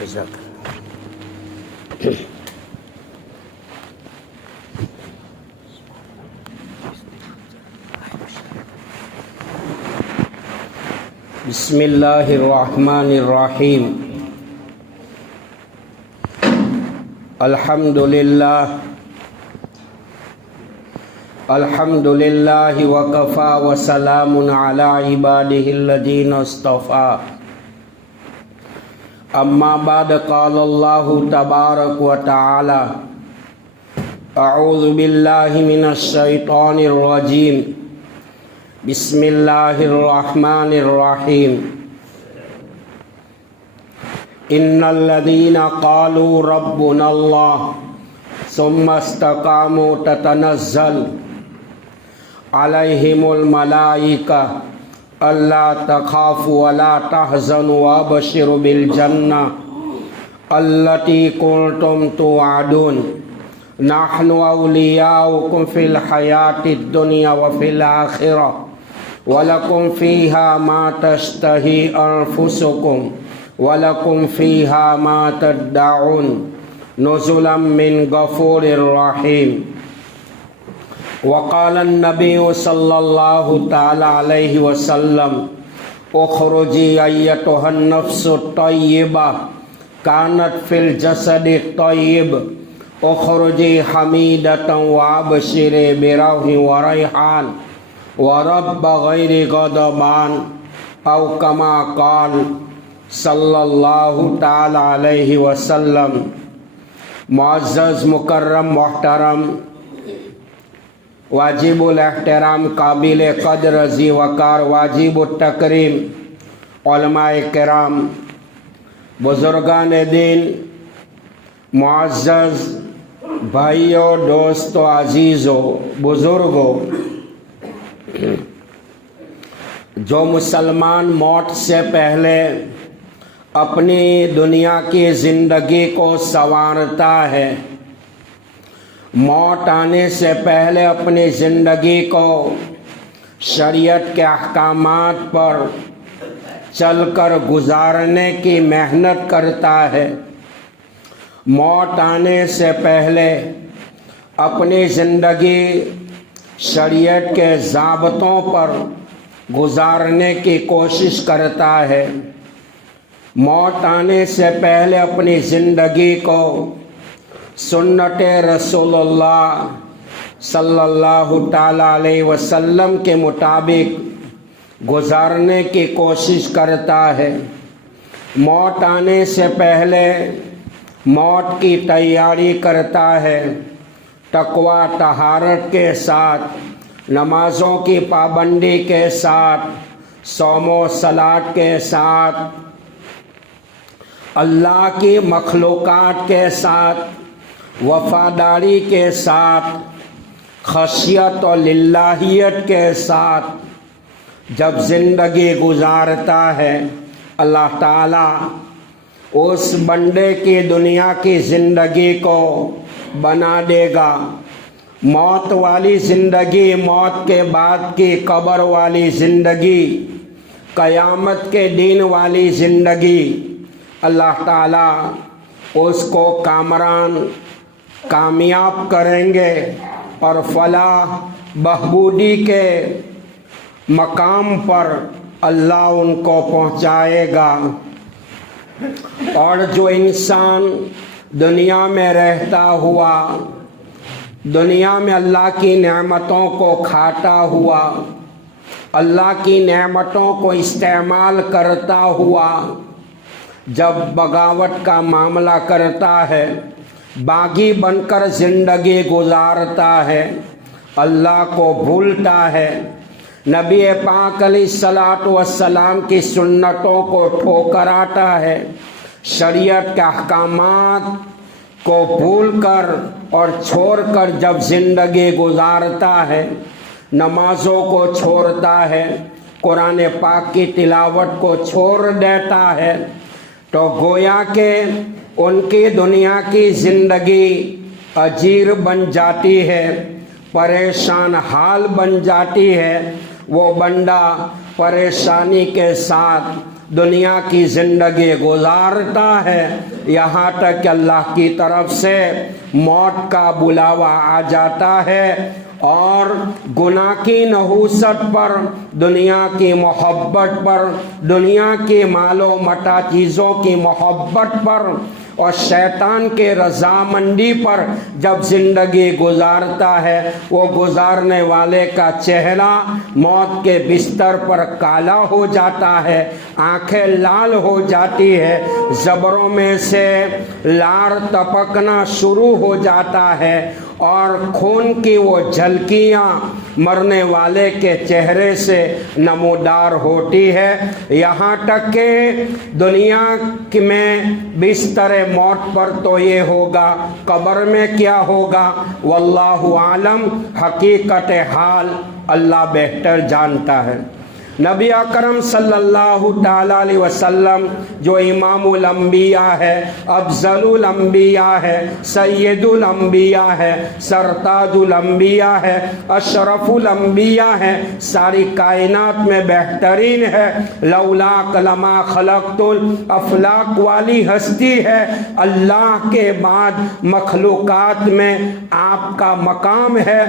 جزاک بسم اللہ الرحمن الرحیم الحمد للہ وکفا وسلام علی عبادہ الذین اصطفیٰ اما بعد قال اللہ تبارک و تعالی اعوذ باللہ من الشیطان الرجیم بسم اللہ الرحمن الرحیم ان الذین قالوا ربنا اللہ ثم استقاموا تتنزل علیہم الملائکہ الا تخافوا ولا تحزنوا وابشروا بالجنہ التی کنتم توعدون نحن اولیاؤکم فی الحیاۃ الدنیا وفی الآخرہ وَلَكُمْ فِيهَا مَا تَشْتَهِي أَنفُسُكُمْ وَلَكُمْ فِيهَا مَا تَدَّعُونَ نُزُلًا مِّن غَفُورٍ رَّحِيمٍ وقال النبي صلى الله تعالى عليه وسلم اخرجي أيتها النفس الطيبة كانت في الجسد الطيب اخرجي حميدة وابشري بروح وريحان ورب غیر غضبان او کما قال صلی اللہ تعالی علیہ وسلم۔ معزز مکرم محترم واجب الاحترام قابل قدر ذی وقار واجب التکریم علماء کرام بزرگان دین معزز بھائیوں دوستوں عزیزوں بزرگوں، جو مسلمان موت سے پہلے اپنی دنیا کی زندگی کو سنوارتا ہے، موت آنے سے پہلے اپنی زندگی کو شریعت کے احکامات پر چل کر گزارنے کی محنت کرتا ہے، موت آنے سے پہلے اپنی زندگی شریعت کے ضابطوں پر گزارنے کی کوشش کرتا ہے، موت آنے سے پہلے اپنی زندگی کو سنت رسول اللہ صلی اللہ تعالی علیہ وسلم کے مطابق گزارنے کی کوشش کرتا ہے، موت آنے سے پہلے موت کی تیاری کرتا ہے، تقوی طہارت کے ساتھ، نمازوں کی پابندی کے ساتھ، صوم و صلاۃ کے ساتھ، اللہ کی مخلوقات کے ساتھ وفاداری کے ساتھ، خشیت و للہیت کے ساتھ جب زندگی گزارتا ہے، اللہ تعالیٰ اس بندے کی دنیا کی زندگی کو بنا دے گا، موت والی زندگی، موت کے بعد کی قبر والی زندگی، قیامت کے دن والی زندگی، اللہ تعالیٰ اس کو کامیاب کریں گے اور فلاح بہبودی کے مقام پر اللہ ان کو پہنچائے گا۔ اور جو انسان دنیا میں رہتا ہوا، دنیا میں اللہ کی نعمتوں کو کھاتا ہوا، اللہ کی نعمتوں کو استعمال کرتا ہوا، جب بغاوت کا معاملہ کرتا ہے، باغی بن کر زندگی گزارتا ہے، اللہ کو بھولتا ہے، نبی پاک علیہ الصلاۃ والسلام کی سنتوں کو ٹھوکراتا ہے، شریعت کے احکامات کو بھول کر اور چھوڑ کر جب زندگی گزارتا ہے، نمازوں کو چھوڑتا ہے، قرآن پاک کی تلاوت کو چھوڑ دیتا ہے، تو گویا کہ ان کی دنیا کی زندگی اجیر بن جاتی ہے، پریشان حال بن جاتی ہے، وہ بندہ پریشانی کے ساتھ دنیا کی زندگی گزارتا ہے یہاں تک کہ اللہ کی طرف سے موت کا بلاوا آ جاتا ہے اور گناہ کی نحوست پر، دنیا کی محبت پر، دنیا کی مال و متاع چیزوں کی محبت پر اور شیطان کے رضامندی پر جب زندگی گزارتا ہے، وہ گزارنے والے کا چہرہ موت کے بستر پر کالا ہو جاتا ہے، آنکھیں لال ہو جاتی ہے، زبروں میں سے لار ٹپکنا شروع ہو جاتا ہے اور خون کی وہ جھلکیاں مرنے والے کے چہرے سے نمودار ہوتی ہے، یہاں تک کہ دنیا میں بستر موت پر تو یہ ہوگا، قبر میں کیا ہوگا واللہ عالم، حقیقت حال اللہ بہتر جانتا ہے۔ نبی اکرم صلی اللہ تعالیٰ علیہ وسلم جو امام الانبیاء ہے، افضل الانبیاء ہے، سید الانبیاء ہے، سرتاج الانبیاء ہے، اشرف الانبیاء ہے، ساری کائنات میں بہترین ہے، لولاک لما خلقت الافلاک والی ہستی ہے، اللہ کے بعد مخلوقات میں آپ کا مقام ہے،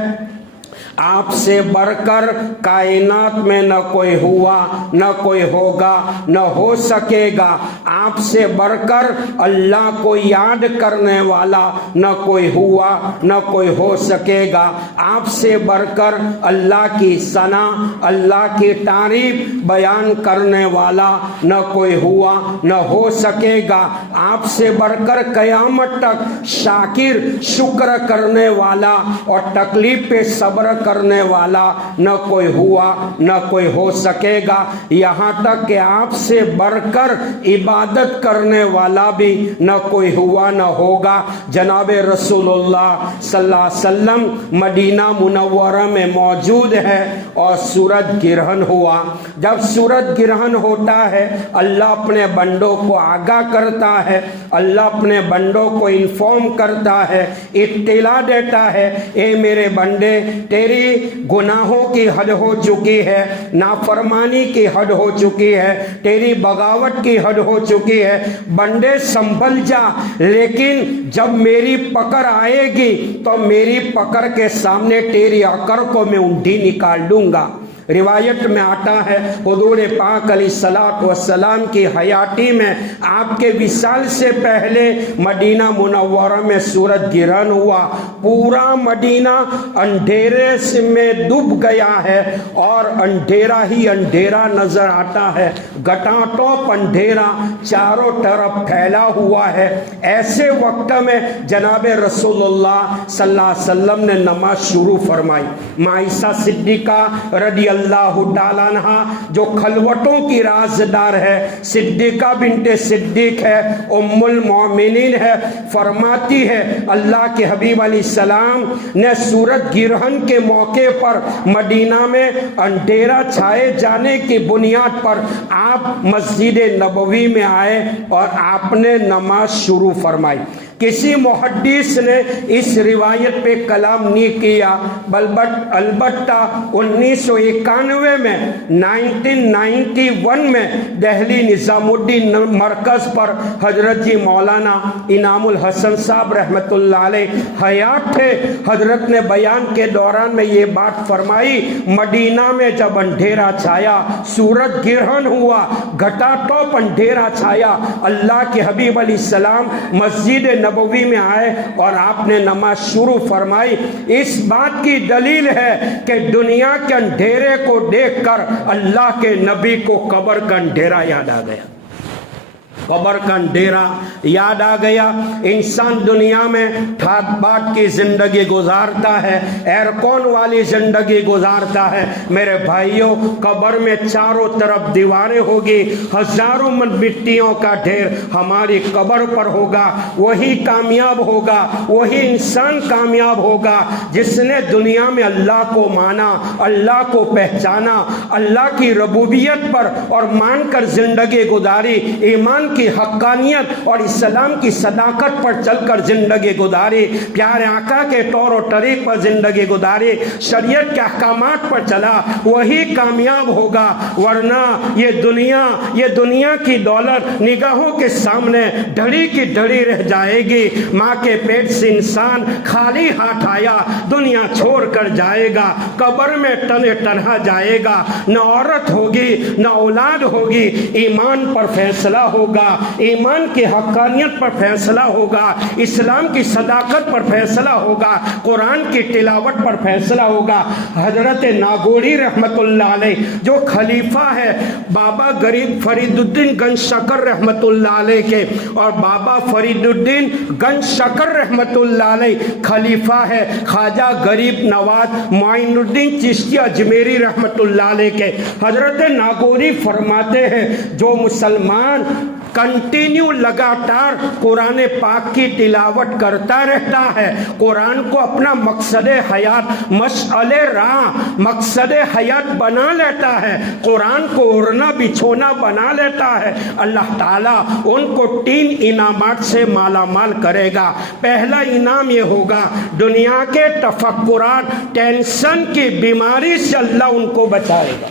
آپ سے بڑھ کر کائنات میں نہ کوئی ہوا، نہ کوئی ہوگا، نہ ہو سکے گا، آپ سے بڑھ کر اللہ کو یاد کرنے والا نہ کوئی ہوا، نہ کوئی ہو سکے گا، آپ سے بڑھ کر اللہ کی ثنا، اللہ کی تعریف بیان کرنے والا نہ کوئی ہوا، نہ ہو سکے گا، آپ سے بڑھ کر قیامت تک شاکر، شکر کرنے والا اور تکلیف پہ صبر کرنے والا نہ کوئی ہوا، نہ کوئی ہو سکے گا، یہاں تک کہ آپ سے بڑھ کر عبادت کرنے والا بھی نہ کوئی ہوا نہ ہوگا۔ جناب رسول اللہ صلی اللہ علیہ وسلم مدینہ منورہ میں موجود ہے اور سورج گرہن ہوا۔ جب سورج گرہن ہوتا ہے اللہ اپنے بندوں کو آگاہ کرتا ہے، اللہ اپنے بندوں کو انفارم کرتا ہے، اطلاع دیتا ہے، اے میرے بندے تیری گناہوں کی حد ہو چکی ہے، نافرمانی کی حد ہو چکی ہے، تیری بغاوت کی حد ہو چکی ہے، بندے سنبھل جا، لیکن جب میری پکڑ آئے گی تو میری پکڑ کے سامنے تیری اکڑ کو میں اونٹھی نکال دوں گا۔ روایت میں آتا ہے حضور پاک علیہ الصلوۃ والسلام کی حیاتی میں آپ کے وصال سے پہلے مدینہ منورہ میں سورج گرہن ہوا، پورا مدینہ اندھیرے میں ڈوب گیا ہے اور اندھیرا ہی اندھیرا نظر آتا ہے، گٹاٹوپ اندھیرا چاروں طرف پھیلا ہوا ہے۔ ایسے وقت میں جناب رسول اللہ صلی اللہ علیہ وسلم نے نماز شروع فرمائی۔ عائشہ صدیقہ رضی اللہ تعالیٰ عنہ جو خلوتوں کی رازدار ہے، صدیقہ بنت صدیق ہے، ام المومنین ہے، فرماتی ہے اللہ کے حبیب علیہ السلام نے سورج گرہن کے موقع پر مدینہ میں اندھیرا چھائے جانے کی بنیاد پر آپ مسجد نبوی میں آئے اور آپ نے نماز شروع فرمائی۔ کسی محدث نے اس روایت پہ کلام نہیں کیا، البتہ 1991 میں 1991 میں دہلی نظام الدین مرکز پر حضرت جی مولانا انعام الحسن صاحب رحمۃ اللہ علیہ حیات تھے، حضرت نے بیان کے دوران میں یہ بات فرمائی، مدینہ میں جب اندھیرا چھایا، سورج گرہن ہوا، گھٹا ٹوپ اندھیرا چھایا، اللہ کے حبیب علیہ السلام مسجد نبوی میں آئے اور آپ نے نماز شروع فرمائی۔ اس بات کی دلیل ہے کہ دنیا کے اندھیرے کو دیکھ کر اللہ کے نبی کو قبر کا اندھیرا یاد آ گیا، قبر کا اندھیرا یاد آ گیا۔ انسان دنیا میں ٹھاٹ باٹ کی زندگی گزارتا ہے، ایرکون والی زندگی گزارتا ہے، میرے بھائیوں قبر میں چاروں طرف دیواریں ہوگی، ہزاروں مٹیوں کا ڈھیر ہماری قبر پر ہوگا۔ وہی کامیاب ہوگا، وہی انسان کامیاب ہوگا جس نے دنیا میں اللہ کو مانا، اللہ کو پہچانا، اللہ کی ربوبیت پر اور مان کر زندگی گزاری، ایمان کی حقانیت اور اسلام کی صداقت پر چل کر زندگی گزاری، پیارے آقا کے طور و طریق پر زندگی گزاری، شریعت کے احکامات پر چلا، وہی کامیاب ہوگا، ورنہ یہ دنیا کی دولت نگاہوں کے سامنے ڈھڑی کی ڈھڑی رہ جائے گی۔ ماں کے پیٹ سے انسان خالی ہاتھ آیا، دنیا چھوڑ کر جائے گا، قبر میں تنہا جائے گا، نہ عورت ہوگی نہ اولاد ہوگی، ایمان پر فیصلہ ہوگا، ایمان کی حقانیت پر فیصلہ ہوگا، اسلام کی صداقت پر فیصلہ ہوگا، قرآن کی تلاوت پر فیصلہ ہوگا۔ حضرت ناگوری رحمت اللہ علیہ جو خلیفہ ہے بابا غریب فرید الدین گنج شکر رحمت اللہ علیہ کے، اور بابا فرید الدین گنج شکر رحمت اللہ علیہ خلیفہ ہے خواجہ غریب نواز معین الدین چشتی اجمیری رحمت اللہ علیہ کے۔ حضرت ناگوری فرماتے ہیں جو مسلمان کنٹینیو لگاتار قرآن پاک کی تلاوت کرتا رہتا ہے، قرآن کو اپنا مقصد حیات، مشعل راہ، مقصد حیات بنا لیتا ہے، قرآن کو اڑنا بچھونا بنا لیتا ہے، اللہ تعالیٰ ان کو 3 انعامات سے مالا مال کرے گا۔ پہلا انعام یہ ہوگا دنیا کے تفکرات، ٹینشن کی بیماری سے اللہ ان کو بچائے گا۔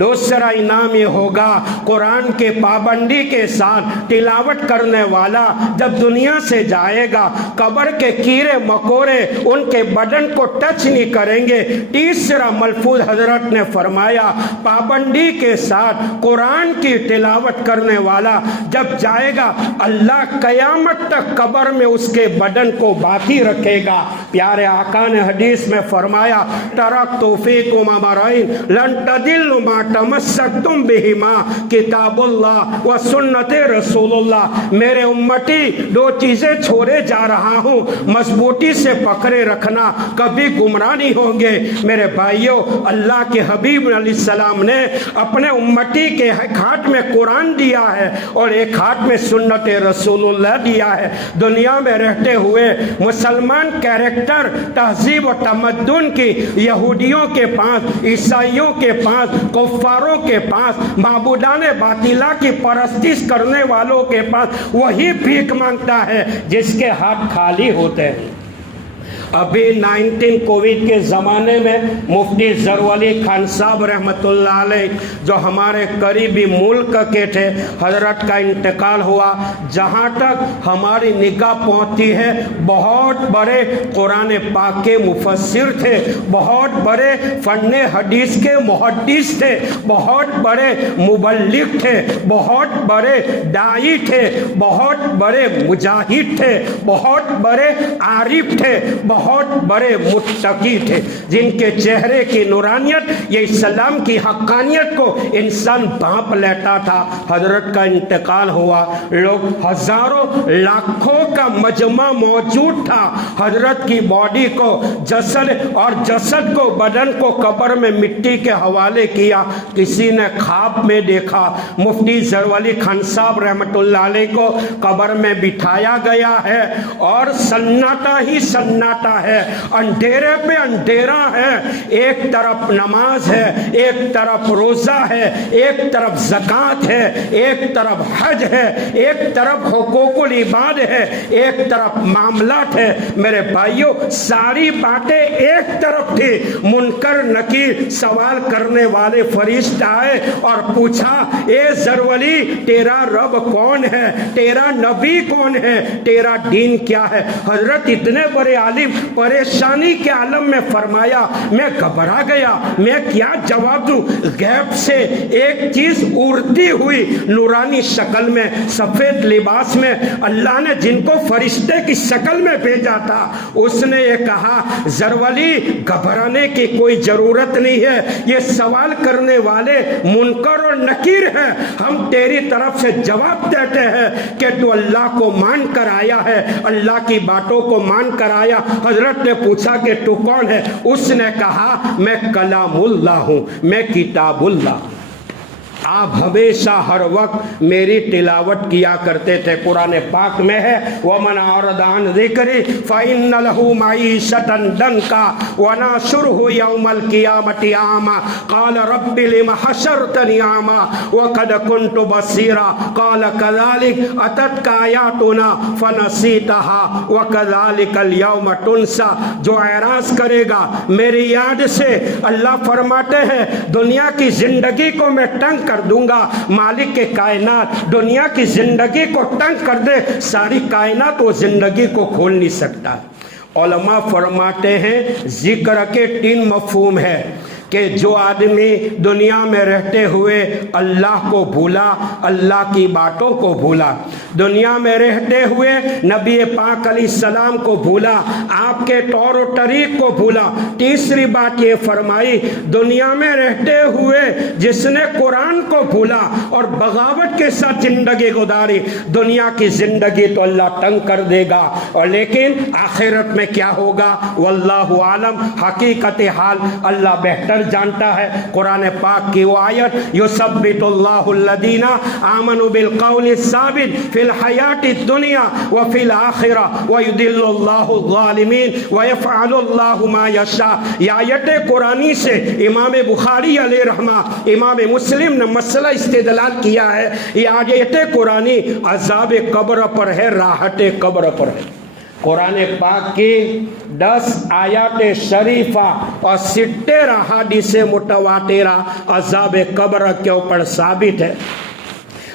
دوسرا انعام یہ ہوگا قرآن کے پابندی کے ساتھ تلاوت کرنے والا جب دنیا سے جائے گا قبر کے کیڑے مکوڑے ان کے بدن کو ٹچ نہیں کریں گے۔ تیسرا ملفوظ حضرت نے فرمایا پابندی کے ساتھ قرآن کی تلاوت کرنے والا جب جائے گا اللہ قیامت تک قبر میں اس کے بدن کو باقی رکھے گا۔ پیارے آقا نے حدیث میں فرمایا ترکت فیکم امرین لن تضلوا ما تمسکتم بہما کتاب اللہ و سنت رسول اللہ، میرے امتی 2 چیزیں چھوڑے جا رہا ہوں، مضبوطی سے پکڑے رکھنا، کبھی گمراہ نہیں ہوں گے۔ میرے بھائیوں، اللہ کے حبیب علیہ السلام نے اپنے امتی کے ایک ہاتھ میں قرآن دیا ہے اور ایک ہاتھ میں سنت رسول اللہ دیا ہے۔ دنیا میں رہتے ہوئے مسلمان کیریکٹر، تہذیب و تمدن کی یہودیوں کے پاس، عیسائیوں کے پاس، کفاروں کے پاس، معبودان باطلہ کی پرستش کرنے والوں کے پاس وہی بھیک مانگتا ہے جس کے ہاتھ خالی ہوتے ہیں۔ ابھی 19 کووڈ کے زمانے میں مفتی ظہور خان صاحب رحمت اللہ علیہ جو ہمارے قریبی ملک کے تھے، حضرت کا انتقال ہوا۔ جہاں تک ہماری نگاہ پہنچتی ہے بہت بڑے قرآن پاک کے مفسر تھے، بہت بڑے فن حدیث کے محدث تھے، بہت بڑے مبلغ تھے، بہت بڑے داعی تھے، بہت بڑے مجاہد تھے، بہت بڑے عارف تھے، بہت بڑے متقی تھے، جن کے چہرے کی نورانیت یہ اسلام کی حقانیت کو انسان بھانپ لیتا تھا۔ حضرت کا انتقال ہوا، لوگ ہزاروں لاکھوں کا مجمع موجود تھا، حضرت کی باڈی کو، جسد کو، بدن کو قبر میں مٹی کے حوالے کیا۔ کسی نے خواب میں دیکھا مفتی ظہور خان صاحب رحمت اللہ علیہ کو قبر میں بٹھایا گیا ہے اور سناٹا ہی سناٹا ہے، اندھیرے پہ اندھیرا ہے، ایک طرف نماز ہے، ایک طرف روزہ ہے، ایک طرف زکوٰۃ ہے، ایک طرف حج ہے، ایک طرف حقوق العباد ہے، ایک طرف معاملات ہے۔ میرے بھائیوں، ساری باتیں ایک طرف تھی، منکر نکیر سوال کرنے والے فرشتے آئے اور پوچھا اے ظہور تیرا رب کون ہے، تیرا نبی کون ہے، تیرا دین کیا ہے؟ حضرت اتنے بڑے عالم پریشانی کے عالم میں فرمایا میں گھبرا گیا، میں کیا جواب دوں؟ غیب سے ایک چیز اڑتی ہوئی نورانی شکل میں، سفید لباس میں، اللہ نے جن کو فرشتے کی شکل میں بھیجا تھا، اس نے یہ کہا ظہور گھبرانے کی کوئی ضرورت نہیں ہے، یہ سوال کرنے والے منکر اور نکیر ہیں، ہم تیری طرف سے جواب دیتے ہیں کہ تو اللہ کو مان کر آیا ہے، اللہ کی باتوں کو مان کر آیا۔ حضرت نے پوچھا کہ تو کون ہے؟ اس نے کہا میں کلام اللہ ہوں، میں کتاب اللہ۔ آپ ہمیشہ ہر وقت میری تلاوت کیا کرتے تھے۔ قرآن پاک میں ہے وَمَنْ أَعْرَضَ عَنْ ذِكْرِي فَإِنَّ لَهُ مَعِيشَةً ضَنكًا وَنَحْشُرُهُ يَوْمَ الْقِيَامَةِ أَعْمَىٰ قَالَ رَبِّ لِمَ حَشَرْتَنِي أَعْمَىٰ وَقَدْ كُنتُ بَصِيرًا قَالَ كَذَلِكَ أَتَتْكَ آيَاتُنَا فَنَسِيتَهَا وَكَذَلِكَ الْيَوْمَ تُنسَىٰ۔ جو اعراض کرے گا میری یاد سے، اللہ فرماتے ہیں دنیا کی زندگی کو میں تنگ کر دوں گا۔ مالک کے کائنات دنیا کی زندگی کو تنگ کر دے، ساری کائنات وہ زندگی کو کھول نہیں سکتا۔ علماء فرماتے ہیں ذکر کے 3 مفہوم ہے کہ جو آدمی دنیا میں رہتے ہوئے اللہ کو بھولا، اللہ کی باتوں کو بھولا، دنیا میں رہتے ہوئے نبی پاک علیہ السلام کو بھولا، آپ کے طور و طریق کو بھولا۔ تیسری بات یہ فرمائی دنیا میں رہتے ہوئے جس نے قرآن کو بھولا اور بغاوت کے ساتھ زندگی گزاری، دنیا کی زندگی تو اللہ تنگ کر دے گا، اور لیکن آخرت میں کیا ہوگا واللہ عالم، حقیقت حال اللہ بہتر جانتا ہے۔ قرآن پاک کی وہ آیت یثبت اللہ الذین آمنوا بالقول الثابت فی الحیات الدنیا وفی الآخرہ ویضل اللہ الظالمین ویفعل اللہ ما یشاء۔ یہ آیت قرآنی سے امام بخاری علیہ رحمہ، امام مسلم نے مسئلہ استدلال کیا ہے۔ یہ آیت قرآنی عذاب قبر پر ہے، راحت قبر پر ہے۔ قرآن پاک کی 10 آیات شریفہ اور 70 احادیث متواترہ عذاب قبر کے اوپر ثابت ہے۔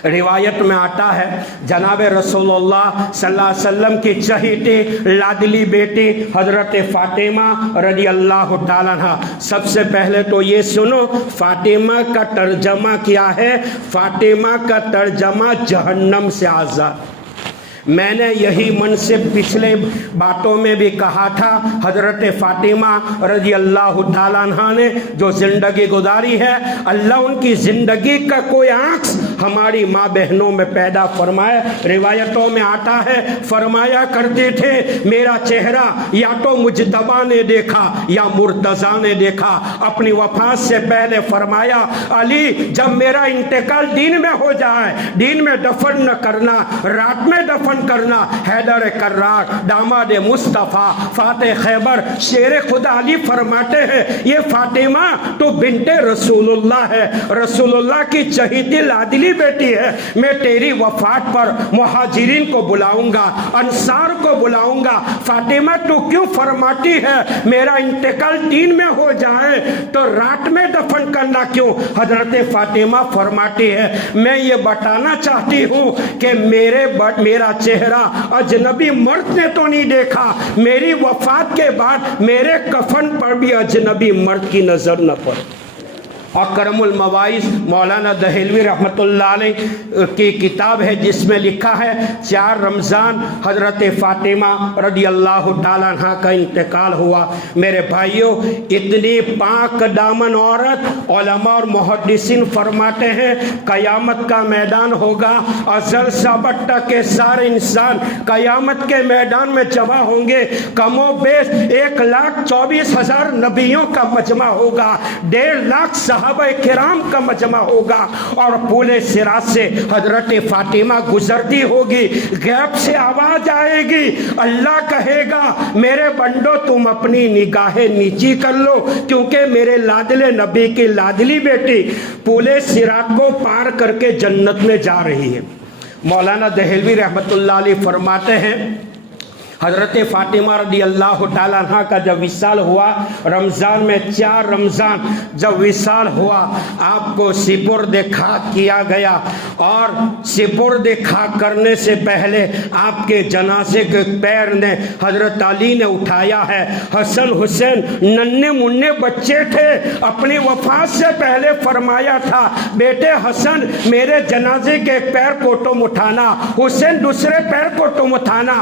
روایت میں آتا ہے جناب رسول اللہ صلی اللہ علیہ وسلم کی چہیتی لاڈلی بیٹی حضرت فاطمہ رضی اللہ تعالیٰ عنہ، سب سے پہلے تو یہ سنو فاطمہ کا ترجمہ کیا ہے۔ فاطمہ کا ترجمہ جہنم سے آزاد۔ میں نے یہی منصب پچھلے باتوں میں بھی کہا تھا۔ حضرت فاطمہ رضی اللہ تعالیٰ عنہ نے جو زندگی گزاری ہے، اللہ ان کی زندگی کا کوئی عکس ہماری ماں بہنوں میں پیدا فرمائے۔ روایتوں میں آتا ہے فرمایا کرتے تھے میرا چہرہ یا تو مجتبیٰ نے دیکھا یا مرتضیٰ نے دیکھا۔ اپنی وفات سے پہلے فرمایا علی جب میرا انتقال دین میں ہو جائے، دین میں دفن نہ کرنا، رات میں دفن کرنا۔ حیدر کرار داماد مصطفیٰ فاتح خیبر شیر خدا علی فرماتے ہیں یہ فاطمہ تو بنت رسول اللہ ہے، رسول اللہ کی چہیتی لاڈلی بیٹی ہے۔ میں تیری وفات پر مہاجرین کو بلاؤں گا، انصار کو بلاؤں گا۔ فاطمہ تو کیوں فرماتی ہے میرا انتقال دین میں ہو جائے تو رات میں دفن کرنا کیوں؟ حضرت فاطمہ فرماتی ہے میں یہ بتانا چاہتی ہوں کہ میرا چہرہ اجنبی مرد نے تو نہیں دیکھا، میری وفات کے بعد میرے کفن پر بھی اجنبی مرد کی نظر نہ پڑے۔ اکرم المواعظ مولانا دہلوی رحمۃ اللہ علیہ کی کتاب ہے جس میں لکھا ہے 4 رمضان حضرت فاطمہ رضی اللہ تعالیٰ عنہ کا انتقال ہوا۔ میرے بھائیوں اتنی پاک دامن عورت، علماء اور محدثین فرماتے ہیں قیامت کا میدان ہوگا، ازل سے اب تک کے سارے انسان قیامت کے میدان میں جمع ہوں گے، کم و بیش 1,24,000 نبیوں کا مجمع ہوگا، 1.5 لاکھ صحابہ کرام کا مجمع ہوگا، اور پورے صراط سے حضرت فاطمہ گزرتی ہوگی۔ غیب سے آواز آئے گی، اللہ کہے گا میرے بندو تم اپنی نگاہیں نیچی کر لو، کیونکہ میرے لاڈلے نبی کی لاڈلی بیٹی پورے صراط کو پار کر کے جنت میں جا رہی ہے۔ مولانا دہلوی رحمۃ اللہ علیہ فرماتے ہیں حضرت فاطمہ رضی اللہ تعالیٰ عنہ کا جب وصال ہوا، رمضان میں 4 رمضان جب وصال ہوا، آپ کو سپرد خاک کیا گیا، اور سپرد خاک کرنے سے پہلے آپ کے جنازے کے پیر نے حضرت علی نے اٹھایا ہے۔ حسن حسین ننھے منھے بچے تھے، اپنی وفات سے پہلے فرمایا تھا بیٹے حسن میرے جنازے کے پیر کو تم اٹھانا، حسین دوسرے پیر کو تم اٹھانا،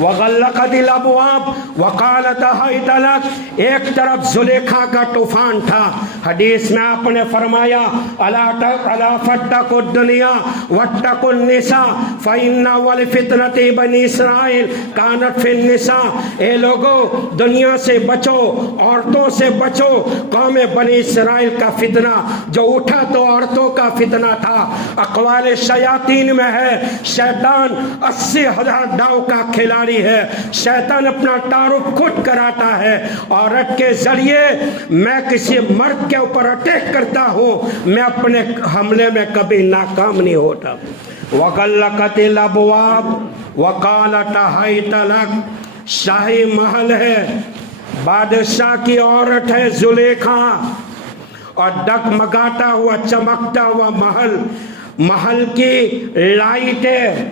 وغلقت الابواب وقالت هیت لک، ایک طرف زلیخا کا طوفان تھا۔ حدیث میں آپ نے فرمایا الا فاتقوا الدنیا واتقوا النساء فإن اول فتنۃ بنی اسرائیل کانت فی النساء، اے لوگو دنیا سے بچو، عورتوں سے بچو، قوم بنی اسرائیل کا فتنہ جو اٹھا تو عورتوں کا فتنہ تھا۔ اقوال شیاطین میں ہے شیطان 80,000 داؤ کا کھلاڑی ہے، شیطان اپنا تعارف خود کراتا ہے، عورت کے ذریعے میں کسی مرد کے اوپر اٹیک کرتا ہوں، میں اپنے حملے میں کبھی ناکام نہیں ہوتا۔ وغلقت الابواب وقالت ہیت لک، شاہی محل ہے، بادشاہ کی عورت ہے زلیخا، اور ڈگمگاتا ہوا چمکتا ہوا محل کی لائٹ ہے۔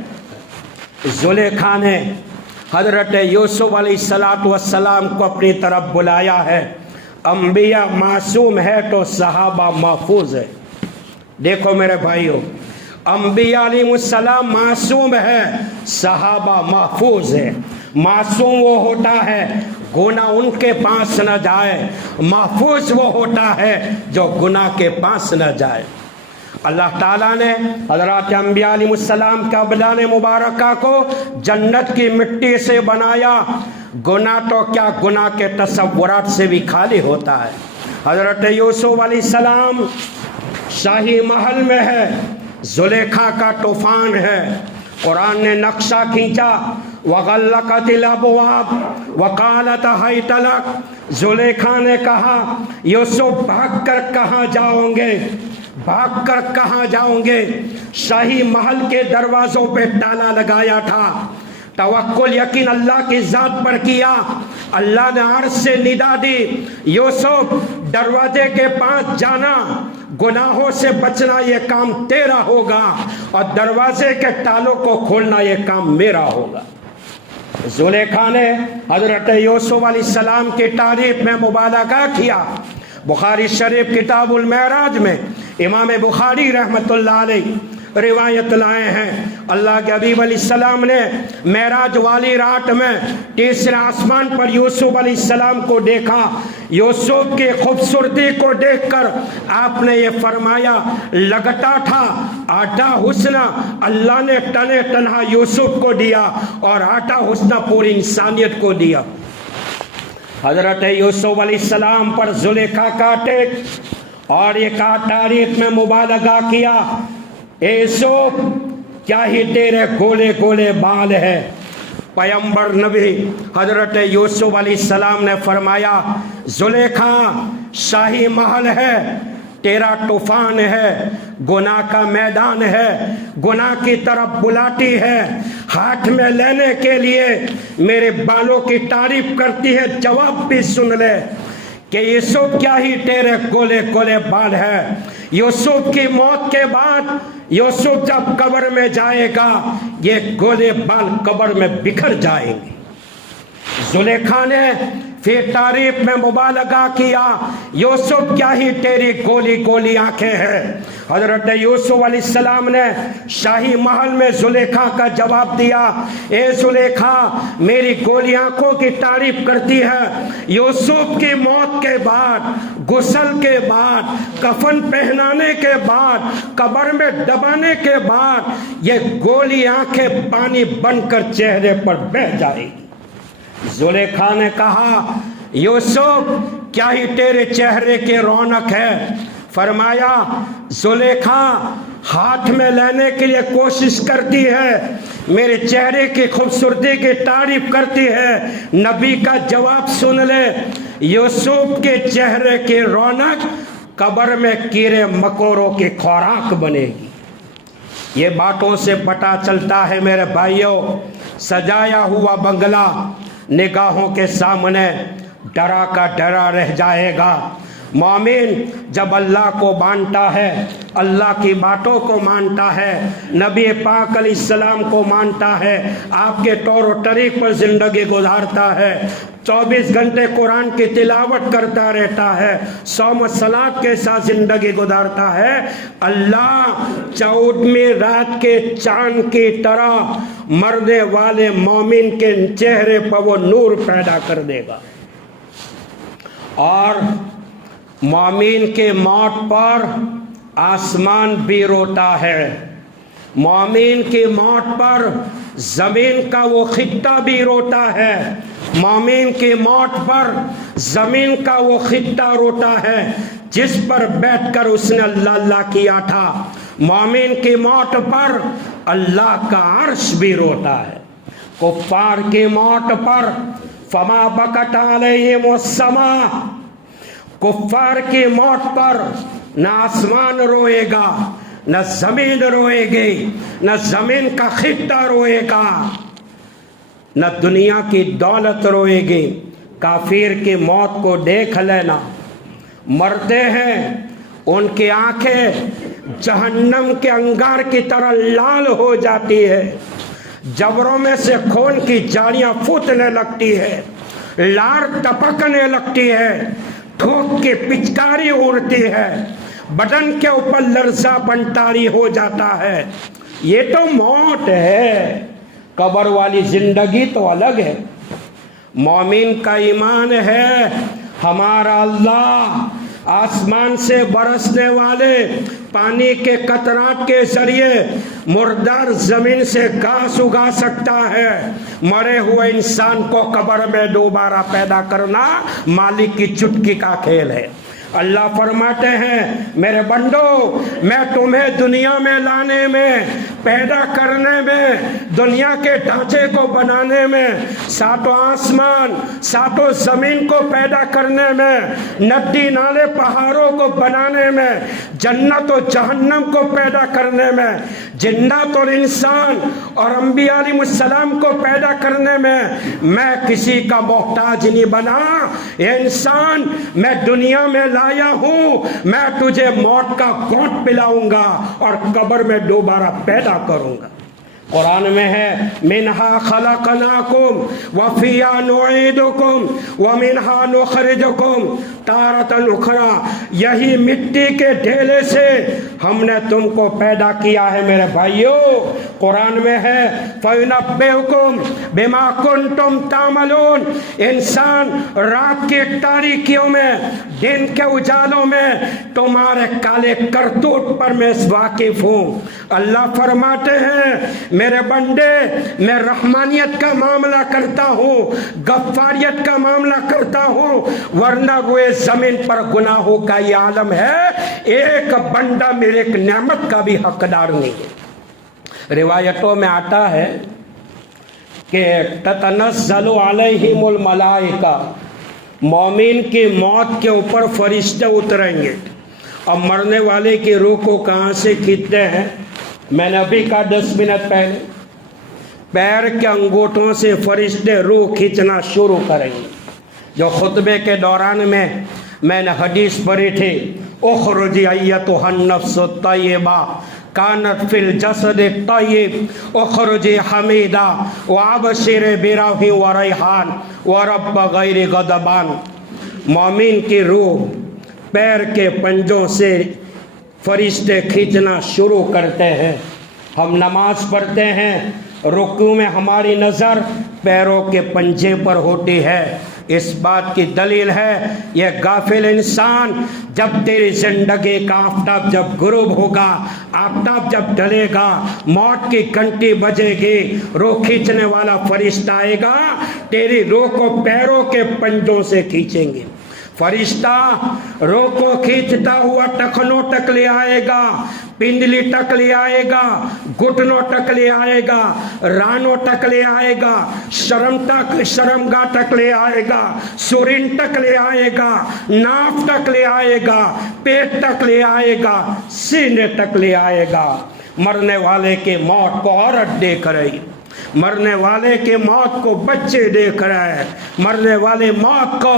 زلیخا نے حضرت یوسف علیہ السلام کو اپنی طرف بلایا ہے۔ انبیاء معصوم ہے تو صحابہ محفوظ ہے۔ دیکھو میرے بھائیو، انبیاء علیہ السلام معصوم ہے، صحابہ محفوظ ہے۔ معصوم وہ ہوتا ہے گناہ ان کے پاس نہ جائے، محفوظ وہ ہوتا ہے جو گناہ کے پاس نہ جائے۔ اللہ تعالیٰ نے حضرات انبیاء علیہ السلام کے ابدان مبارکہ کو جنت کی مٹی سے بنایا، گناہ تو کیا گناہ کے تصورات سے بھی خالی ہوتا ہے۔ حضرت یوسف علیہ السلام شاہی محل میں ہے، زلیخا کا طوفان ہے۔ قرآن نے نقشہ کھینچا، وغلقت الابواب وقالت ہیت لک، زلیخا نے کہا یوسف بھاگ کر کہاں جاؤں گے، بھاگ کر کہاں جاؤں گے؟ شاہی محل کے دروازوں پہ تالا لگایا تھا، توکل یقین اللہ کی ذات پر کیا۔ اللہ نے عرش سے ندا دی، یوسف دروازے کے پاس جانا، گناہوں سے بچنا یہ کام تیرا ہوگا، اور دروازے کے تالوں کو کھولنا یہ کام میرا ہوگا۔ زلیخا نے حضرت یوسف علیہ السلام کی تعریف میں مبالغہ کیا۔ بخاری شریف کتاب المعراج میں امام بخاری رحمۃ اللہ علیہ روایت لائے ہیں، اللہ کے حبیب علیہ السلام نے معراج والی رات میں تیسرے آسمان پر یوسف علیہ السلام کو دیکھا۔ یوسف کی خوبصورتی کو دیکھ کر آپ نے یہ فرمایا، لگتا تھا آٹا حسن اللہ نے تنے تنہا یوسف کو دیا، اور آٹا حسن پوری انسانیت کو دیا۔ حضرت یوسف علیہ السلام پر زلیخا کاٹے اور یہ تعریف میں مبالغہ کیا، اے یوسف کیا ہی تیرے گولے گولے بال ہے۔ پیغمبر نبی حضرت یوسف علیہ السلام نے فرمایا، زلیخا شاہی محل ہے، تیرا طوفان ہے، گناہ کا میدان ہے، گناہ کی طرف بلاتی ہے، ہاتھ میں لینے کے لیے میرے بالوں کی تعریف کرتی ہے۔ جواب بھی سن لے کہ یوسف کیا ہی تیرے گولے گولے بال ہے۔ یوسف کی موت کے بعد یوسف جب قبر میں جائے گا، یہ گولے بال قبر میں بکھر جائیں گے۔ زلیخا نے پھر تعریف میں مبالغہ کیا، یوسف کیا ہی تیری گولی گولی آنکھیں ہیں۔ حضرت یوسف علیہ السلام نے شاہی محل میں زلیخا کا جواب دیا، اے زلیخا میری گولی آنکھوں کی تعریف کرتی ہے، یوسف کی موت کے بعد، غسل کے بعد، کفن پہنانے کے بعد، قبر میں دبانے کے بعد یہ گولی آنکھیں پانی بن کر چہرے پر بہہ جائے گی۔ زلیخا نے کہا، یوسف کیا ہی تیرے چہرے کی رونق ہے۔ فرمایا، زلیخا ہاتھ میں لینے کے لیے کوشش کرتی ہے، میرے چہرے کی خوبصورتی کی تعریف کرتی ہے۔ نبی کا جواب سن لے، یوسف کے چہرے کی رونق قبر میں کیڑے مکوڑوں کی خوراک بنے گی۔ یہ باتوں سے پتہ چلتا ہے میرے بھائیوں، سجایا ہوا بنگلہ نگاہوں کے سامنے ڈرا کا ڈرا رہ جائے گا۔ مومن جب اللہ کو مانتا ہے، اللہ کی باتوں کو مانتا ہے، نبی پاک علیہ السلام کو مانتا ہے، آپ کے طور و طریق پر زندگی گزارتا ہے، 24 گھنٹے قرآن کی تلاوت کرتا رہتا ہے، صوم و صلات کے ساتھ زندگی گزارتا ہے، اللہ 14ویں رات کے چاند کی طرح مرنے والے مومن کے چہرے پر وہ نور پیدا کر دے گا۔ اور مومن کے موت پر آسمان بھی روتا ہے، مومن کی موت پر زمین کا وہ خطہ بھی روتا ہے، مومن کی موت پر زمین کا وہ خطہ روتا ہے جس پر بیٹھ کر اس نے اللہ اللہ کیا تھا، مومن کی موت پر اللہ کا عرش بھی روتا ہے۔ کفار کی موت پر فما بکت علیہم السماء، کفار کی موت پر نہ آسمان روئے گا، نہ زمین روئے گی، نہ زمین کا خطہ روئے گا، نہ دنیا کی دولت روئے گی۔ کافر کی موت کو دیکھ لینا، مرتے ہیں ان کی آنکھیں جہنم کے انگار کی طرح لال ہو جاتی ہے، جبروں میں سے خون کی جاریاں پھوٹنے لگتی ہے، لار ٹپکنے لگتی ہے، تھوک کی پچکاری اڑتی ہے، بدن کے اوپر لرزہ پن طاری ہو جاتا ہے۔ یہ تو موت ہے، قبر والی زندگی تو الگ ہے۔ مومن کا ایمان ہے ہمارا اللہ آسمان سے برسنے والے پانی کے قطرات کے ذریعے مردار زمین سے گھاس اگا سکتا ہے، مرے ہوئے انسان کو قبر میں دوبارہ پیدا کرنا مالک کی چٹکی کا کھیل ہے۔ اللہ فرماتے ہیں میرے بندو، میں تمہیں دنیا میں لانے میں، پیدا کرنے میں، دنیا کے ڈھانچے کو بنانے میں، ساتوں آسمان ساتوں زمین کو پیدا کرنے میں، ندی نالے پہاڑوں کو بنانے میں، جنت و جہنم کو پیدا کرنے میں، جنات اور انسان اور انبیاء علیہ السلام کو پیدا کرنے میں کسی کا محتاج نہیں بنا۔ اے انسان، میں دنیا میں لایا ہوں، میں تجھے موت کا گھونٹ پلاؤں گا اور قبر میں دوبارہ پیدا کروں گا۔ قرآن میں ہے منہا خلقناکم وفیہا نعیدکم ومنہا نخرجکم تارۃ اخری، یہی مٹی کے ڈھیلے سے ہم نے تم کو پیدا کیا ہے میرے بھائیو۔ قرآن میں ہے فَيُنَبِّئُكُم بِمَا كُنتُمْ تَعْمَلُونَ، انسان رات کی تاریکیوں میں، دن کے اجالوں میں تمہارے کالے کرتوت پر میں واقف ہوں۔ اللہ فرماتے ہیں میرے بندے، میں رحمانیت کا معاملہ کرتا ہوں، غفاریت کا معاملہ کرتا ہوں، ورنہ روئے زمین پر گناہوں کا یہ عالم ہے، ایک بندہ میرے ایک نعمت کا بھی حقدار نہیں ہے۔ روایتوں میں آتا ہے کہ تتنزل علیہم الملائکہ، مومن کی موت کے اوپر فرشتے اتریں گے، اب مرنے والے کی روح کو کہاں سے کھینچتے ہیں؟ میں نے ابھی کہا 10 منٹ پہلے، پیر کے انگوٹھوں سے فرشتے روح کھینچنا شروع کریں گے۔ جو خطبے کے دوران میں نے حدیث پڑھی تھی، اخرجی ایتھا النفس الطیبہ کانت فی الجسد الطیب اخرجی حمیدہ وابشر بروح وریحان ورب غیر غضبان۔ مومن کی روح پیر کے پنجوں سے فرشتے کھینچنا شروع کرتے ہیں۔ ہم نماز پڑھتے ہیں، رکوع میں ہماری نظر پیروں کے پنجے پر ہوتی ہے، اس بات کی دلیل ہے یہ غافل انسان، جب تیری زندگی کا آفتاب جب غروب ہوگا، آفتاب جب ڈھلے گا، موت کی گھنٹی بجے گی، روح کھینچنے والا فرشتہ آئے گا، تیری روح کو پیروں کے پنجوں سے کھینچیں گے۔ فرشتہ روح کو کھینچتا ہوا ٹخنوں تک لے آئے گا، پنڈلی تک لے آئے گا، گھٹنوں تک لے آئے گا، رانوں تک لے آئے گا، شرمگاہ تک لے آئے گا، سرین تک لے آئے گا، ناف تک لے آئے گا، پیٹ تک لے آئے گا، سینے تک لے آئے گا۔ مرنے والے کے موت کو عورت دیکھ رہی، مرنے والے کے موت کو بچے دیکھ رہے ہیں، مرنے والے موت کو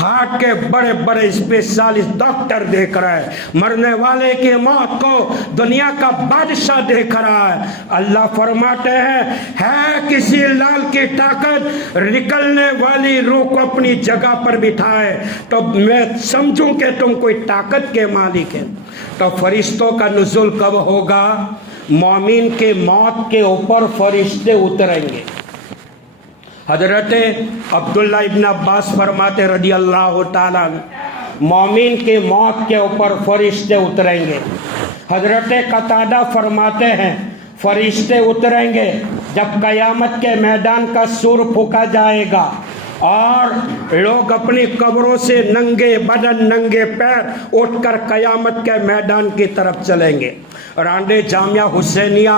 ہارٹ کے بڑے بڑے اسپیشلسٹ ڈاکٹر دیکھ رہے ہیں، مرنے والے کے موت کو دنیا کا بادشاہ دیکھ رہا ہے۔ اللہ فرماتے ہیں ہے کسی لال کی طاقت نکلنے والی روح کو اپنی جگہ پر بٹھائے تو میں سمجھوں کہ تم کوئی طاقت کے مالک ہیں۔ تو فرشتوں کا نزول کب ہوگا؟ مومن کے موت کے اوپر فرشتے اتریں گے۔ حضرت عبداللہ ابن عباس فرماتے رضی اللہ تعالیٰ مومن کے موت کے اوپر فرشتے اتریں گے۔ حضرت قتادہ فرماتے ہیں فرشتے اتریں گے جب قیامت کے میدان کا سور پھونکا جائے گا اور لوگ اپنی قبروں سے ننگے بدن ننگے پیر اٹھ کر قیامت کے میدان کی طرف چلیں گے۔ رانڈے جامعہ حسینیہ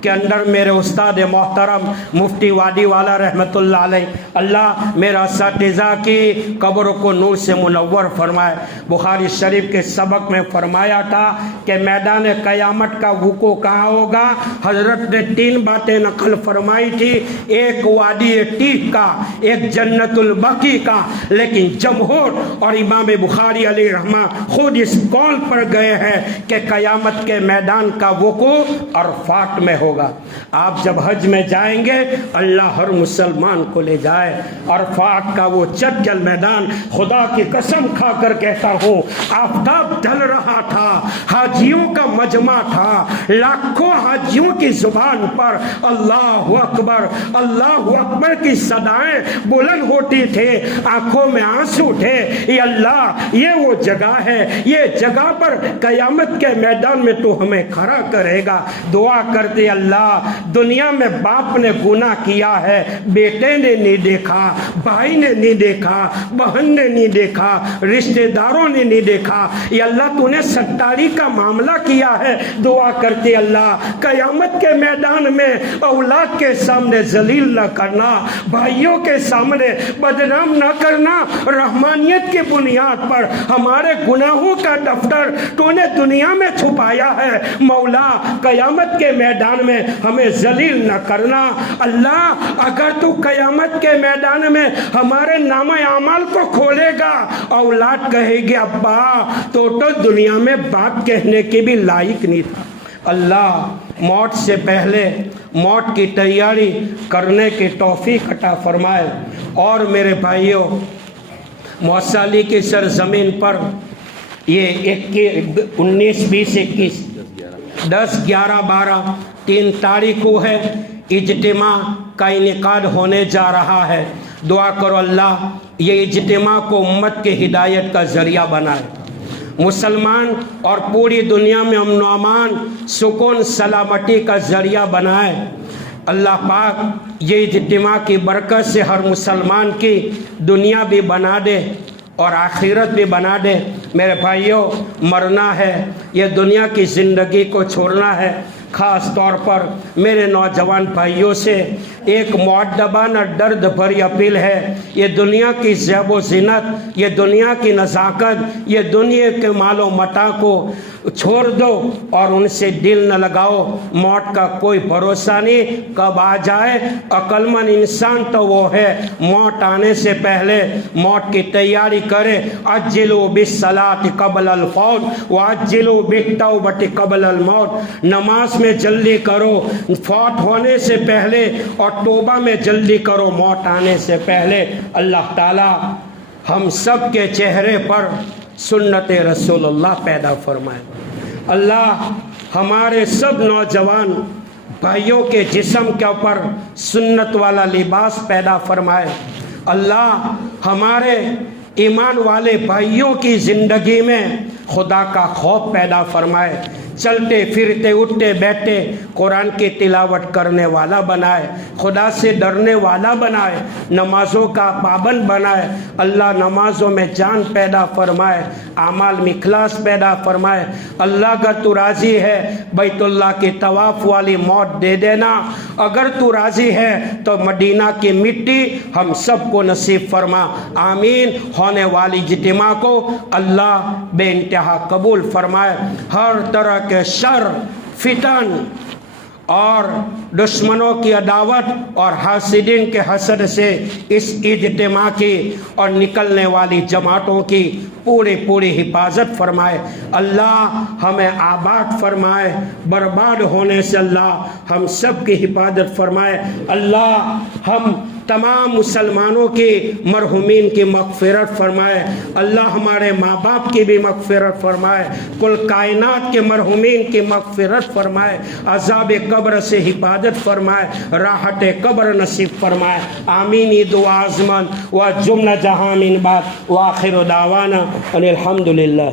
کے اندر میرے استاد محترم مفتی وادی والا رحمت اللہ علیہ، اللہ میرا اساتذہ کی قبر کو نور سے منور فرمائے، بخاری شریف کے سبق میں فرمایا تھا کہ میدان قیامت کا وقوع کہاں ہوگا۔ حضرت نے 3 باتیں نقل فرمائی تھی، ایک وادی ٹیک کا، ایک جنت البقیع کا، لیکن جمہور اور امام بخاری علیہ رحمہ خود اس قول پر گئے ہیں کہ قیامت کے میدان کا وقوع عرفات میں ہوگا۔ آپ جب حج میں جائیں گے اللہ ہر مسلمان کو لے جائے، عرفات کا وہ چچل میدان، خدا کی قسم کھا کر کہتا ہوں آفتاب ڈھل رہا تھا، حاجیوں کا مجمع تھا، لاکھوں حاجیوں کی زبان پر اللہ اکبر کی صدائیں بلند ہوتی تھے، آنکھوں میں آنسو تھے، یا اللہ یہ وہ جگہ ہے، یہ جگہ پر قیامت کے میدان میں تو ہمیں کھڑا کرے گا۔ دعا کرتے اللہ دنیا میں باپ نے گناہ کیا ہے، بیٹے نے نہیں دیکھا، بھائی نے نہیں دیکھا، بہن نے نہیں دیکھا، رشتہ داروں نے نہیں دیکھا، یا اللہ تو نے ستاری کا معاملہ کیا ہے۔ دعا کرتے اللہ قیامت کے میدان میں اولاد کے سامنے ذلیل نہ کرنا، بھائیوں کے سامنے بدنام نہ کرنا، رحمانیت کی بنیاد پر ہمارے گناہوں کا دفتر تو نے دنیا میں چھپایا ہے، مولا قیامت کے میدان میں ہمیں ذلیل نہ کرنا۔ اللہ اگر تو قیامت کے میدان میں ہمارے نامہ اعمال کو کھولے گا، اولاد کہے گی ابا تو دنیا میں بات کہنے کے بھی لائق نہیں تھا۔ اللہ موت سے پہلے موت کی تیاری کرنے کی توفیق عطا فرمائے۔ اور میرے بھائیوں موصلی کی سرزمین پر یہ 19 20 21 10 11 12 3 تاریخ کو ہے اجتماع کا انعقاد ہونے جا رہا ہے۔ دعا کرو اللہ یہ اجتماع کو امت کے ہدایت کا ذریعہ بنائے، مسلمان اور پوری دنیا میں امن و امان سکون سلامتی کا ذریعہ بنائے۔ اللہ پاک یہ اجتماع کی برکت سے ہر مسلمان کی دنیا بھی بنا دے اور آخرت بھی بنا دے۔ میرے بھائیوں مرنا ہے، یہ دنیا کی زندگی کو چھوڑنا ہے۔ خاص طور پر میرے نوجوان بھائیوں سے ایک مؤدبانہ درد بھری اپیل ہے، یہ دنیا کی زیب و زینت، یہ دنیا کی نزاکت، یہ دنیا کے مال و متاع کو چھوڑ دو اور ان سے دل نہ لگاؤ۔ موت کا کوئی بھروسہ نہیں، کب آ جائے۔ عقل مند انسان تو وہ ہے موت آنے سے پہلے موت کی تیاری کرے۔ عجلوا بالصلاۃ قبل الفوت وعجلوا بالتوبۃ قبل الموت۔ نماز میں جلدی کرو فوت ہونے سے پہلے، اور توبہ میں جلدی کرو موت آنے سے پہلے۔ اللہ تعالی ہم سب کے چہرے پر سنت رسول اللہ پیدا فرمائے۔ اللہ ہمارے سب نوجوان بھائیوں کے جسم کے اوپر سنت والا لباس پیدا فرمائے۔ اللہ ہمارے ایمان والے بھائیوں کی زندگی میں خدا کا خوف پیدا فرمائے، چلتے پھرتے اٹھتے بیٹھتے قرآن کی تلاوت کرنے والا بنائے، خدا سے ڈرنے والا بنائے، نمازوں کا پابند بنائے۔ اللہ نمازوں میں جان پیدا فرمائے، اعمال میں اخلاص پیدا فرمائے۔ اللہ اگر تو راضی ہے بیت اللہ کی طواف والی موت دے دینا، اگر تو راضی ہے تو مدینہ کی مٹی ہم سب کو نصیب فرما، آمین۔ ہونے والی اجتماع کو اللہ بے انتہا قبول فرمائے، ہر طرح کے شر فتن اور دشمنوں کی عداوت اور حاسدین کے حسد سے اس اجتماع کی اور نکلنے والی جماعتوں کی پوری حفاظت فرمائے۔ اللہ ہمیں آباد فرمائے، برباد ہونے سے اللہ ہم سب کی حفاظت فرمائے۔ اللہ ہم تمام مسلمانوں کی مرحومین کی مغفرت فرمائے۔ اللہ ہمارے ماں باپ کی بھی مغفرت فرمائے، کل کائنات کے مرحومین کی مغفرت فرمائے، عذاب قبر سے حفاظت فرمائے، راحت قبر نصیب فرمائے۔ آمین۔ دعا آزمان و جملہ جہاں من بعد وآخر دعوانا ان الحمدللہ۔